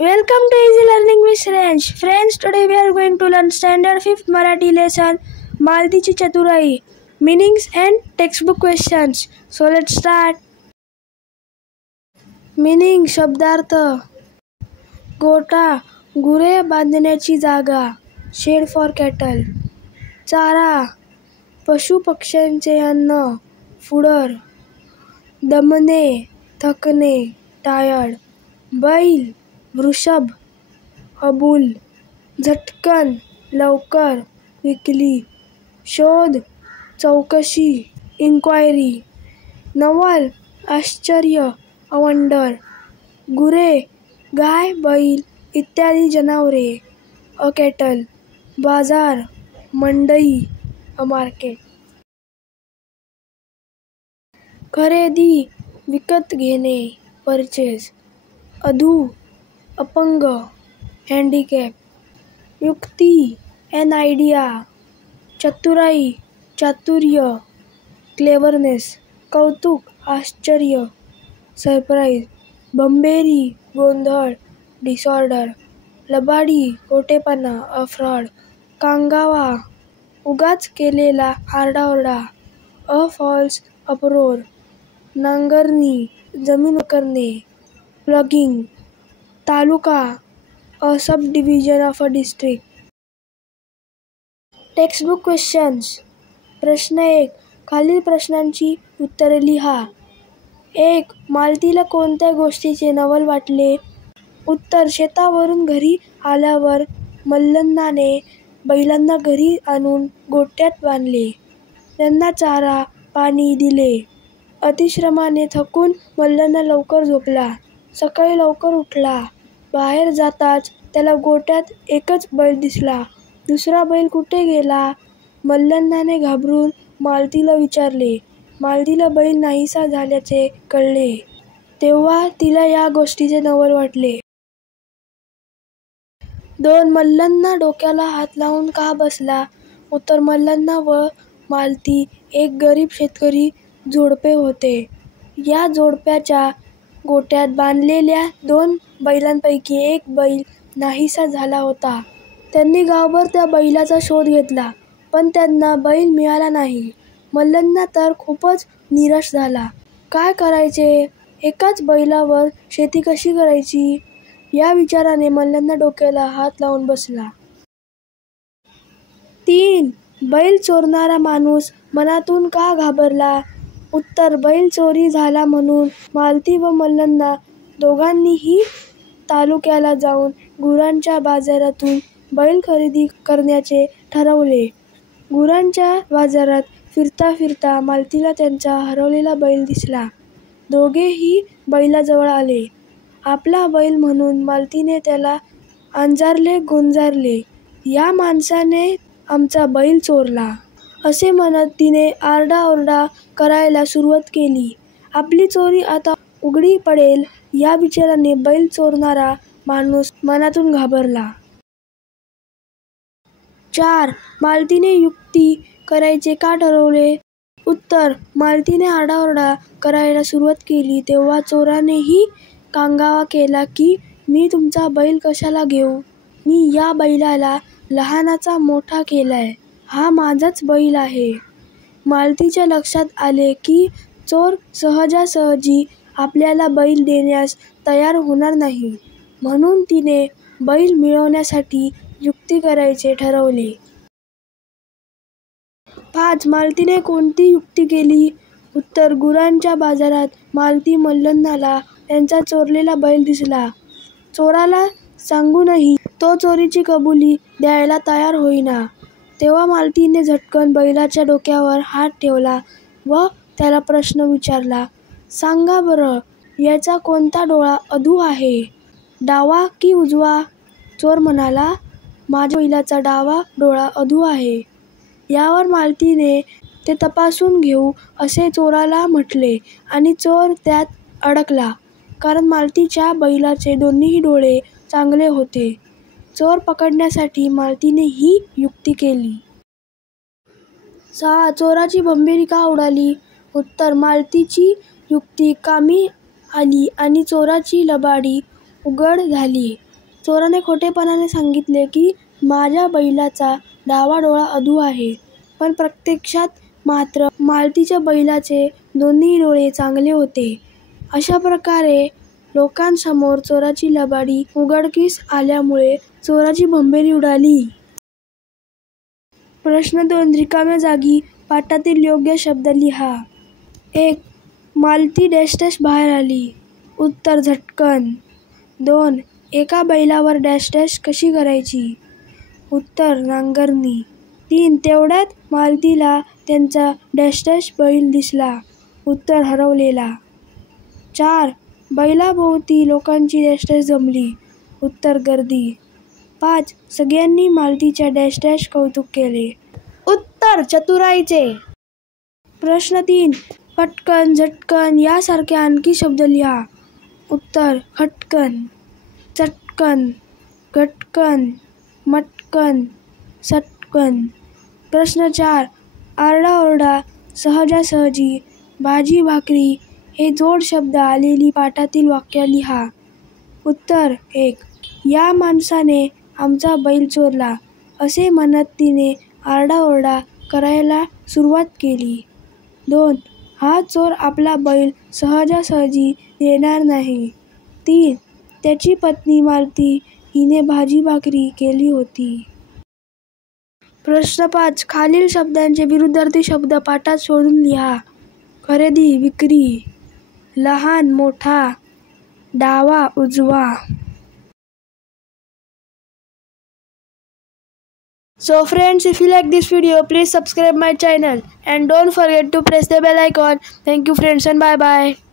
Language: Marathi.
Welcome to Easy Learning with French. Friends, today we are going to learn Standard 5th Marathi lesson मालतीची चतुराई, meanings and textbook questions. So let's start. Meaning शब्दार्थ गोठा गुरे बांधण्याची जागा शेड फॉर कॅटल. चारा पशु पक्ष्यांचे अन्न फुडर. दमणे थकणे टायर्ड. बैल वृषभ अबूल. झटकन लवकर क्विकली. शोध चौकशी इन्क्वायरी. नवल आश्चर्य वंडर. गुरे गाय बैल इत्यादी जनावरे अ कॅटल. बाजार मंडई अ मार्केट. खरेदी विकत घेणे परचेज. अधू अपंग हँडिकॅप. युक्ती एन आयडिया. चतुराई चातुर्य क्लेवरनेस. कौतुक आश्चर्य सरप्राईज. भंबेरी गोंधळ डिसऑर्डर. लबाडी खोटेपणा अ फ्रॉड. कांगावा उगाच केलेला आरडाओरडा अ फॉल्स अपरोर. नांगरणी जमीन करणे plugging. Taluka a sub division of a district. Textbook questions. प्रश्न 1. खालील प्रश्नांची उत्तरे लिहा. 1. मालतीला कोणत्या गोष्टीचे नवल वाटले? उत्तर शेतावरून घरी आल्यावर मल्लन्नाने बैलांना घरी आणून गोठ्यात बांधले. त्यांना चारा पाणी दिले. अतिश्रमाने थकून मल्लन्ना लवकर झोपला. सकाळी लवकर उठला. बाहेर जाताच त्याला गोठ्यात एकच बैल दिसला. दुसरा बैल कुठे गेला? मल्लन्नाने घाबरून मालतीला विचारले. मालतीला बैल नाहीसा झाल्याचे कळले. तेव्हा तिला या गोष्टीचे नवल वाटले. 2. मल्लन्ना डोक्याला हात लावून का बसला? उत्तर मल्लन्ना व मालती एक गरीब शेतकरी जोडपे होते. या जोडप्याच्या गोठ्यात बांधलेल्या 2 बैलांपैकी एक बैल नाहीसा झाला होता. त्यांनी गावभर त्या बैलाचा शोध घेतला, पण त्यांना बैल मिळाला नाही. मल्लन्ना तर खूपच निराश झाला. काय करायचे? एकाच बैलावर शेती कशी करायची? या विचाराने मल्लन्ना डोक्याला हात लावून बसला. 3. बैल चोरणारा माणूस मनातून का घाबरला? उत्तर बैल चोरी झाला म्हणून मालती व मल्लन्ना दोघांनीही तालुक्याला जाऊन गुरांच्या बाजारातून बैल खरेदी करण्याचे ठरवले. गुरांच्या बाजारात फिरता फिरता मालतीला त्यांचा हरवलेला बैल दिसला. दोघेही बैलाजवळ आले. आपला बैल म्हणून मालतीने त्याला अंजारले गुंजारले. या माणसाने आमचा बैल चोरला असे म्हणत तिने आरडाओरडा करायला सुरुवात केली. आपली चोरी आता उघडी पडेल या विचाराने बैल चोरणारा माणूस मनातून घाबरला. 4. मालतीने युक्ती करायचे का ठरवले? उत्तर मालतीने आरडाओरडा करायला सुरुवात केली तेव्हा चोरानेही कांगावा केला की मी तुमचा बैल कशाला घेऊ? मी या बैलाला लहानाचा मोठा केलाय. हा माझाच बैल आहे. मालतीच्या लक्षात आले की चोर सहजासहजी आपल्याला बैल देण्यास तयार होणार नाही, म्हणून तिने बैल मिळवण्यासाठी युक्ती करायचे ठरवले. 5. मालतीने कोणती युक्ती केली? उत्तर गुरांच्या बाजारात मालती मल्लन्नाला त्यांचा चोरलेला बैल दिसला. चोराला सांगूनही तो चोरीची कबुली द्यायला तयार होईना. तेव्हा मालतीने झटकन बैलाच्या डोक्यावर हात ठेवला व त्याला प्रश्न विचारला. सांगा बरं, याचा कोणता डोळा अधू आहे, डावा की उजवा? चोर म्हणाला, माझ्या बैलाचा डावा डोळा अधू आहे. यावर मालतीने ते तपासून घेऊ असे चोराला म्हटले आणि चोर त्यात अडकला, कारण मालतीच्या बैलाचे दोन्हीही डोळे चांगले होते. चोर पकडण्यासाठी मालतीने ही युक्ती केली. 6. चोराची भंबेरी का उडाली? उत्तर मालतीची युक्ती कामी आली आणि चोराची लबाडी उघड झाली. चोराने खोटेपणाने सांगितले की माझ्या बैलाचा डावा डोळा अधू आहे, पण प्रत्यक्षात मात्र मालतीच्या बैलाचे दोन्ही डोळे चांगले होते. अशा प्रकारे लोकांसमोर चोराची लबाडी उघडकीस आल्यामुळे चोराची भंबेरी उडाली. प्रश्न 2. रिकाम्या जागी पाठातील योग्य शब्द लिहा. 1. मालती डॅश डॅश बाहेर आली. उत्तर झटकन. 2. एका बैलावर डॅश डॅश कशी करायची. उत्तर नांगरणी. 3. तेवढ्यात मालतीला त्यांचा डॅश डॅश बैल दिसला. उत्तर हरवलेला. 4. बैलाभोवती लोकांची डॅश डॅश जमली. उत्तर गर्दी. 5. सगळ्यांनी मालतीच्या डॅश डॅश कौतुक केले. उत्तर चतुराईचे. प्रश्न 3. पटकन, झटकन यासारखे आणखी शब्द लिहा. उत्तर खटकन, चटकन, घटकन, मटकन, सटकन. प्रश्न 4. आरडाओरडा, सहजासहजी, भाजी भाकरी हे जोड शब्द आलेली पाठातील वाक्य लिहा. उत्तर 1. या माणसाने आमचा बैल चोरला असे म्हणत तिने आरडाओरडा करायला सुरुवात केली. 2. हा चोर आपला बैल सहजासहजी देणार नाही. 3. त्याची पत्नी मालती हिने भाजी भाकरी केली होती. प्रश्न 5. खालील शब्दांचे विरुद्धार्थी शब्द पाठात शोधून लिहा. खरेदी, विक्री, लहान, मोठा, डावा, उजवा. So friends, if you like this video, please subscribe my channel and don't forget to press the bell icon. Thank you friends and bye bye.